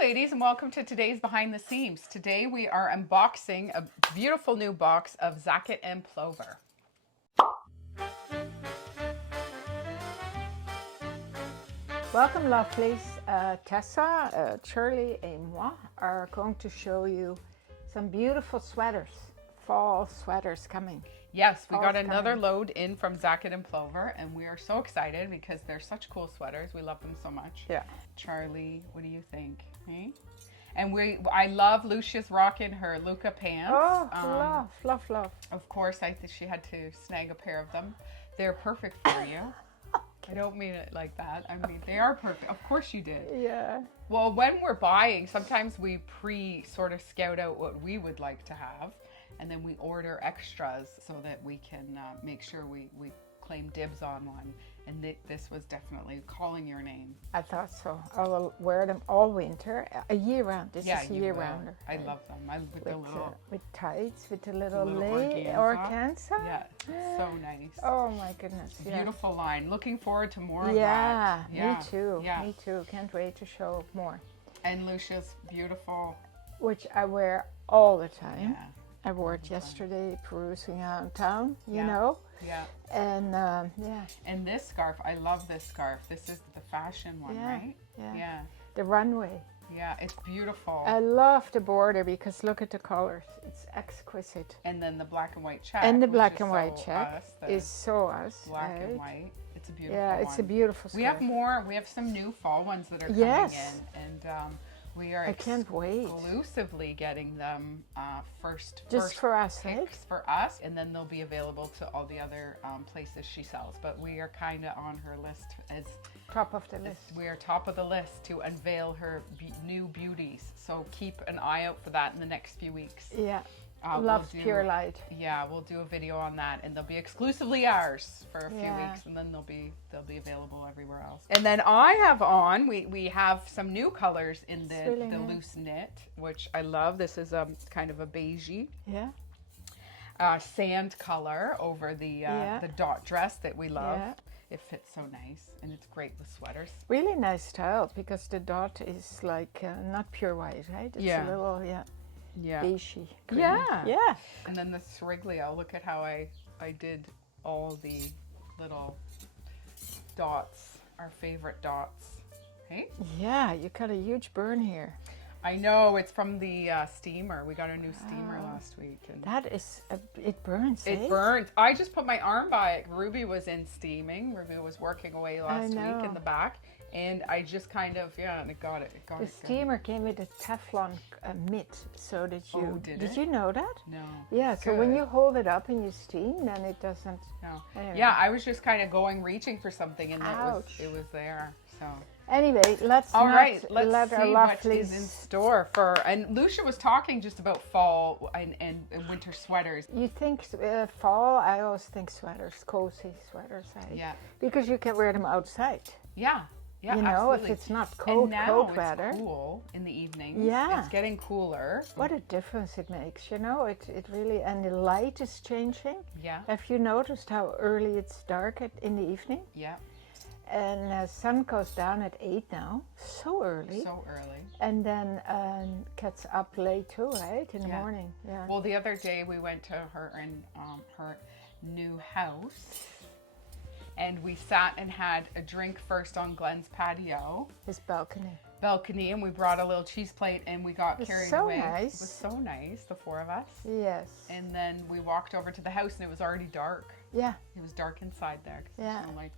ladies, and welcome to today's Behind the Seams. Today we are unboxing a beautiful new box of Zaket and Plover. Welcome, lovelies. Tessa, Shirley, and moi are going to show you some beautiful sweaters, fall sweaters coming. Yes, we got another load in from Zaket and Plover, and we are so excited because they're such cool sweaters. We love them so much. Yeah. Charlie, what do you think? Hey? And I love Lucia's rocking her Luca pants. Oh, love. Of course, I think she had to snag a pair of them. They're perfect for you. I don't mean it like that. I mean, they are perfect. Of course you did. Yeah. Well, when we're buying, sometimes we sort of scout out what we would like to have, and then we order extras so that we can make sure we claim dibs on one. And this was definitely calling your name. I thought so. I will wear them all winter, a year round. This is a year rounder. I love them. With tights, with the little organza. Yeah, it's so nice. Oh my goodness. Beautiful line. Looking forward to more of that. that. Yeah, me too. Yeah. Me too. Can't wait to show more. And Lucia's beautiful. Which I wear all the time. Yeah. I wore it yesterday, perusing around town, you know. Yeah. And And this scarf, I love this scarf. This is the fashion one, right? Yeah. The runway. Yeah, it's beautiful. I love the border because look at the colors. It's exquisite. And then the black and white check. And the black and white check is so us. Black right? and white. It's a beautiful one. Yeah, it's a beautiful scarf. We have more. We have some new fall ones that are coming in. And we are exclusively getting them first for us, picks right? For us, and then they'll be available to all the other places she sells. But we are kind of on her list as top of the list. We are top of the list to unveil her new beauties. So keep an eye out for that in the next few weeks. Yeah. Loves Pure Light. Yeah, we'll do a video on that, and they'll be exclusively ours for a few weeks, and then they'll be available everywhere else. And then I have on, we have some new colors in the loose knit, which I love. This is a kind of a beigey. Yeah. Sand color over the dot dress that we love. Yeah. It fits so nice, and it's great with sweaters. Really nice style because the dot is like not pure white, right? It's a little beigey. Yeah. And then the Sriglio, look at how I did all the little dots, our favorite dots. Hey? Yeah, you got a huge burn here. I know, it's from the steamer. We got a new steamer last week. And that is, it burns, It burns. I just put my arm by it. Ruby was in steaming. Ruby was working away last week in the back. And I just kind of, and it got it. The steamer came with a Teflon mitt. So did you? Oh, did you know that? No. Yeah, so when you hold it up and you steam, then it doesn't. No. Anyway. Yeah, I was just kind of reaching for something, and it was there. So. Anyway, let's see what is in store for. And Lucia was talking just about fall and winter sweaters. You think fall? I always think sweaters, cozy sweaters. Because you can wear them outside. Yeah. Yeah, you know, absolutely. If it's not cold weather. It's cool in the evenings. Yeah. It's getting cooler. What a difference it makes, you know. It really, and the light is changing. Yeah. Have you noticed how early it's dark in the evening? Yeah. And sun goes down at 8 now. So early. So early. And then gets up late too, right? In the morning. Yeah. Well, the other day we went to her new house. And we sat and had a drink first on Glenn's patio. His balcony. And we brought a little cheese plate and we got carried away. Nice. It was so nice, the four of us. Yes. And then we walked over to the house and it was already dark. Yeah. It was dark inside there.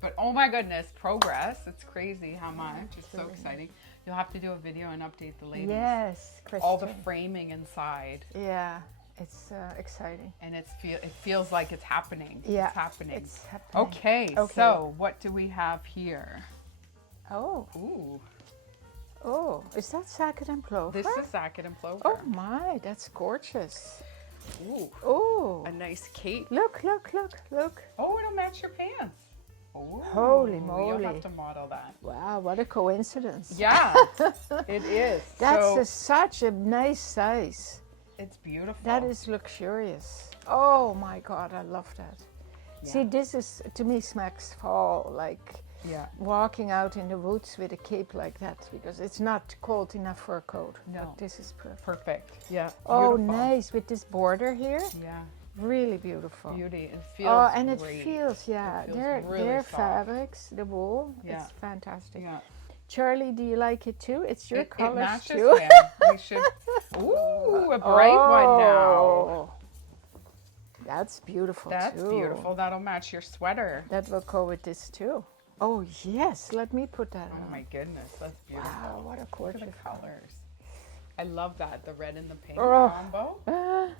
But oh my goodness, progress. It's crazy how much. It's so exciting. You'll have to do a video and update the ladies. Yes, Christine. All the framing inside. Yeah. It's exciting. And it feels like it's happening. Yeah, it's happening. It's happening. Okay, so what do we have here? Oh. Ooh. Oh, is that Zaket and Plover? This is Zaket and Plover. Oh my, that's gorgeous. Ooh. Oh. A nice cape. Look. Oh, it'll match your pants. Oh. Holy moly. You'll have to model that. Wow, what a coincidence. Yeah, it is. That's such a nice size. It's beautiful. That is luxurious. Oh my God, I love that. Yeah. See, this is, to me, smacks fall, like Yeah. walking out in the woods with a cape like that, because it's not cold enough for a coat. No. But this is perfect. Perfect. Yeah. Oh, Beautiful. nice, with this border here. Yeah. Really beautiful. Beauty. It feels Oh, and it great. feels, yeah, It feels their really soft. fabrics, the wool, Yeah. it's fantastic. Yeah. Charlie, do you like it too? It's your It colors matches too. him. We should. Ooh, a bright one now. Oh, that's beautiful That's too. beautiful. That'll match your sweater. That will go with this too. Oh yes, let me put that Oh on. my goodness, that's beautiful. Wow, what a Look gorgeous at the colors. I love that, the red and the pink Oh. combo.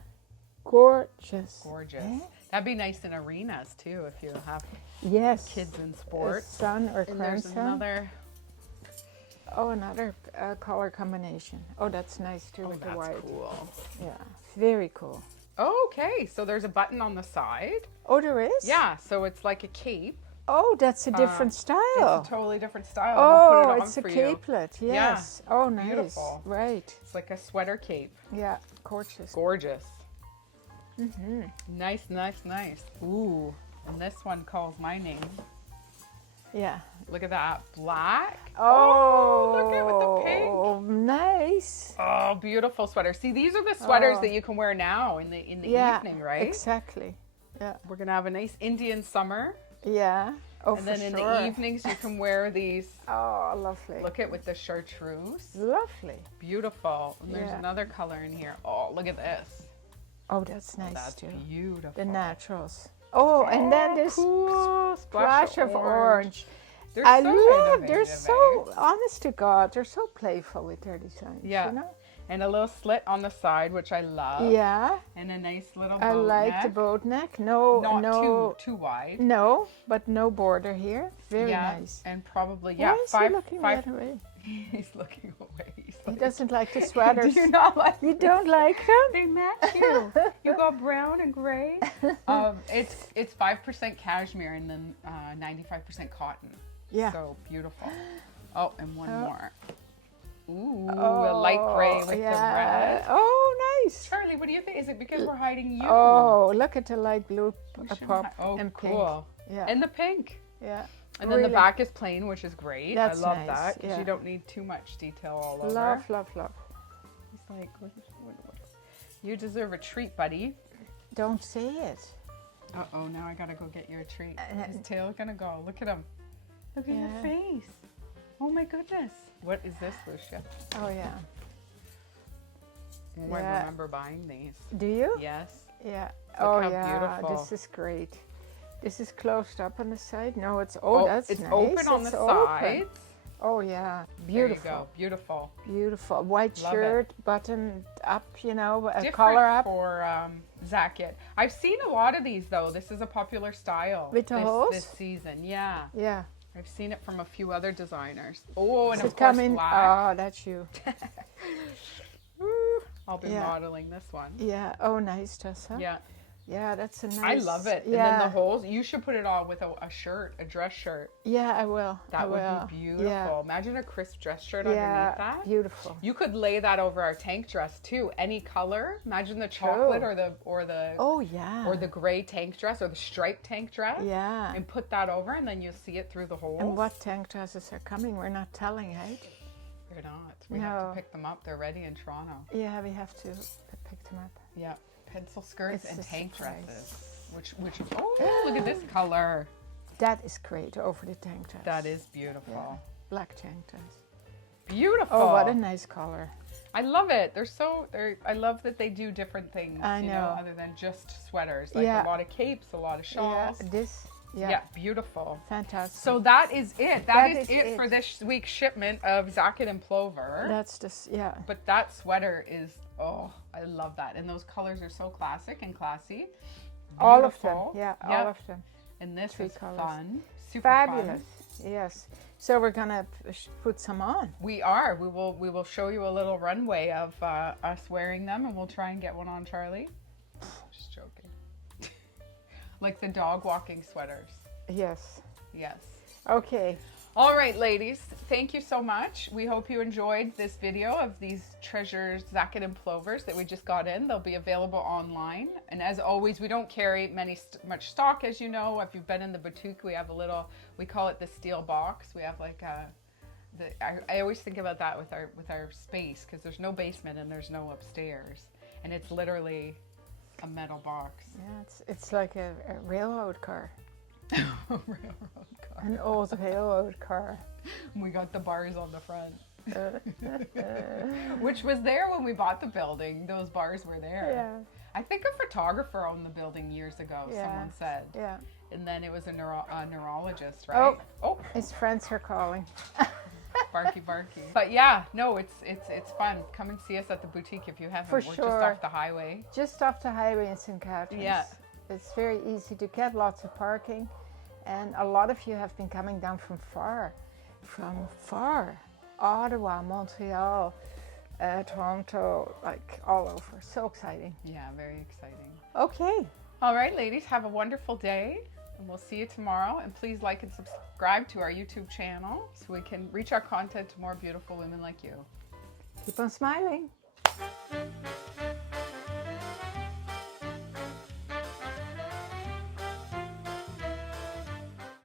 Gorgeous. Gorgeous. Eh? That'd be nice in arenas too if you have Yes. kids in A sports. son or And there's grandson. another. Oh, another color combination. Oh, that's nice too Oh, with the that's white. cool. Yeah, very cool. Okay, so there's a button on the side. Oh, there is? Yeah, so it's like a cape. Oh, that's a different style. It's a totally different style. Oh, we'll put it on it's a for you. capelet. Yes. Oh, nice. Beautiful. Right. It's like a sweater cape. Yeah, gorgeous. Gorgeous. Nice, nice, nice. Ooh, and this one calls my name. Yeah. Look at that, black. Oh, look at with the pink. Oh, nice. Oh, beautiful sweater. See, these are the sweaters Oh. that you can wear now in the Yeah, evening, right? exactly. Yeah. We're gonna have a nice Indian summer, Yeah. Oh, and for then in sure. the evenings you can wear these. Oh, lovely. Look at with the chartreuse. Lovely. Beautiful. And there's Yeah. another color in here. Oh, look at this. Oh, that's nice That's too. beautiful. The naturals. Oh, and then this cool splash of orange. They're I so love. They're innovative, so honest to God. They're so playful with their designs. Yeah. You know? And a little slit on the side, which I love. Yeah. And a nice little I boat like neck. the boat neck. No, Not no, too wide. no, but no border here. Very Yeah, nice. and probably Why is he five. looking five. the other way? He's looking away. He's He like, doesn't like the Do sweaters. you not like? You don't like them? They match you. You got brown and gray. It's 5% cashmere and then 95% cotton. Yeah. So beautiful. Oh, and one Oh. more. Ooh, a light gray with the red. Oh, nice. Charlie, what do you think? Is it because we're hiding you? Oh, look at the light blue We shouldn't pop oh, and cool. pink. Yeah. And the pink. Yeah. And then the Really. back is plain, which is great. That's I love nice, that because yeah. you don't need too much detail all over. Love, love, love. He's like, what? You deserve a treat, buddy. Don't say it. Uh-oh, now I gotta go get you a treat. Uh, His tail's gonna go. Look at him. Look at Yeah. your face. Oh my goodness. What is this, Lousje? Oh, yeah. Oh, I Yeah. remember buying these. Do you? Yes. Yeah. Look Oh, how yeah. beautiful. This is great. This is closed up on the side. No, it's that's it's nice. open on It's the open. sides. Oh yeah, There you beautiful, go. Beautiful. beautiful. White Love it. shirt, buttoned up. You know, a Different collar up. for Zaket. I've seen a lot of these though. This is a popular style With the this, holes? this season. Yeah. Yeah. I've seen it from a few other designers. Oh, and Does of it course come in? black. Oh, that's you. I'll be Yeah. modeling this one. Yeah. Oh, nice, Tessa. Yeah. Yeah, that's a nice. I love it. Yeah. And then the holes, you should put it on with a shirt, a dress shirt. Yeah, I will. That I would will. be beautiful. Yeah. Imagine a crisp dress shirt Yeah. underneath that. Beautiful. You could lay that over our tank dress too. Any color. Imagine the chocolate True. or the Oh yeah. or the gray tank dress or the striped tank dress. Yeah. And put that over and then you'll see it through the holes. And what tank dresses are coming? We're not telling, right? They're not. We have No. to pick them up. They're ready in Toronto. Yeah, we have to pick them up. Yeah. Pencil skirts It's and a tank surprise. dresses. Which oh, look at this color. That is great over the tank dress. That is beautiful. Yeah. Black tank dress. Beautiful. Oh, what a nice color. I love it. I love that they do different things, I you know, know. other than just sweaters. Like Yeah. a lot of capes, a lot of shawls. Yeah, this. Yeah. Yeah, beautiful. Fantastic. So that is it. That is is it it. for this week's shipment of Zaket and Plover. That's just, yeah. But that sweater is, oh, I love that. And those colors are so classic and classy. All of them. Beautiful. Yeah, Yep. all of them. And this Three is colors. fun. Super Fabulous. fun. Yes. So we're gonna put some on. We are. We will show you a little runway of us wearing them, and we'll try and get one on Charlie. Just joking. Like the dog walking sweaters. Yes. Yes. Okay. All right, ladies, thank you so much. We hope you enjoyed this video of these treasures, Zaket and Plovers that we just got in. They'll be available online. And as always, we don't carry much stock, as you know. If you've been in the boutique, we have a little, we call it the steel box. We have like I always think about that with our space, because there's no basement and there's no upstairs. And it's literally a metal box. Yeah, it's like a railroad car. A railroad car. An old railroad car. We got the bars on the front. Which was there when we bought the building. Those bars were there. Yeah. I think a photographer owned the building years ago, someone said. Yeah. And then it was a neurologist, right? Oh, his friends are calling. barky. But yeah, no, it's fun. Come and see us at the boutique if you haven't. For We're sure. just off the highway. Just off the highway in St. Catharines. Yeah. It's very easy to get, lots of parking. And a lot of you have been coming down from far. Ottawa, Montreal, Toronto, like all over. So exciting. Yeah, very exciting. Okay. All right, ladies, have a wonderful day. And we'll see you tomorrow. And please like and subscribe to our YouTube channel so we can reach our content to more beautiful women like you. Keep on smiling.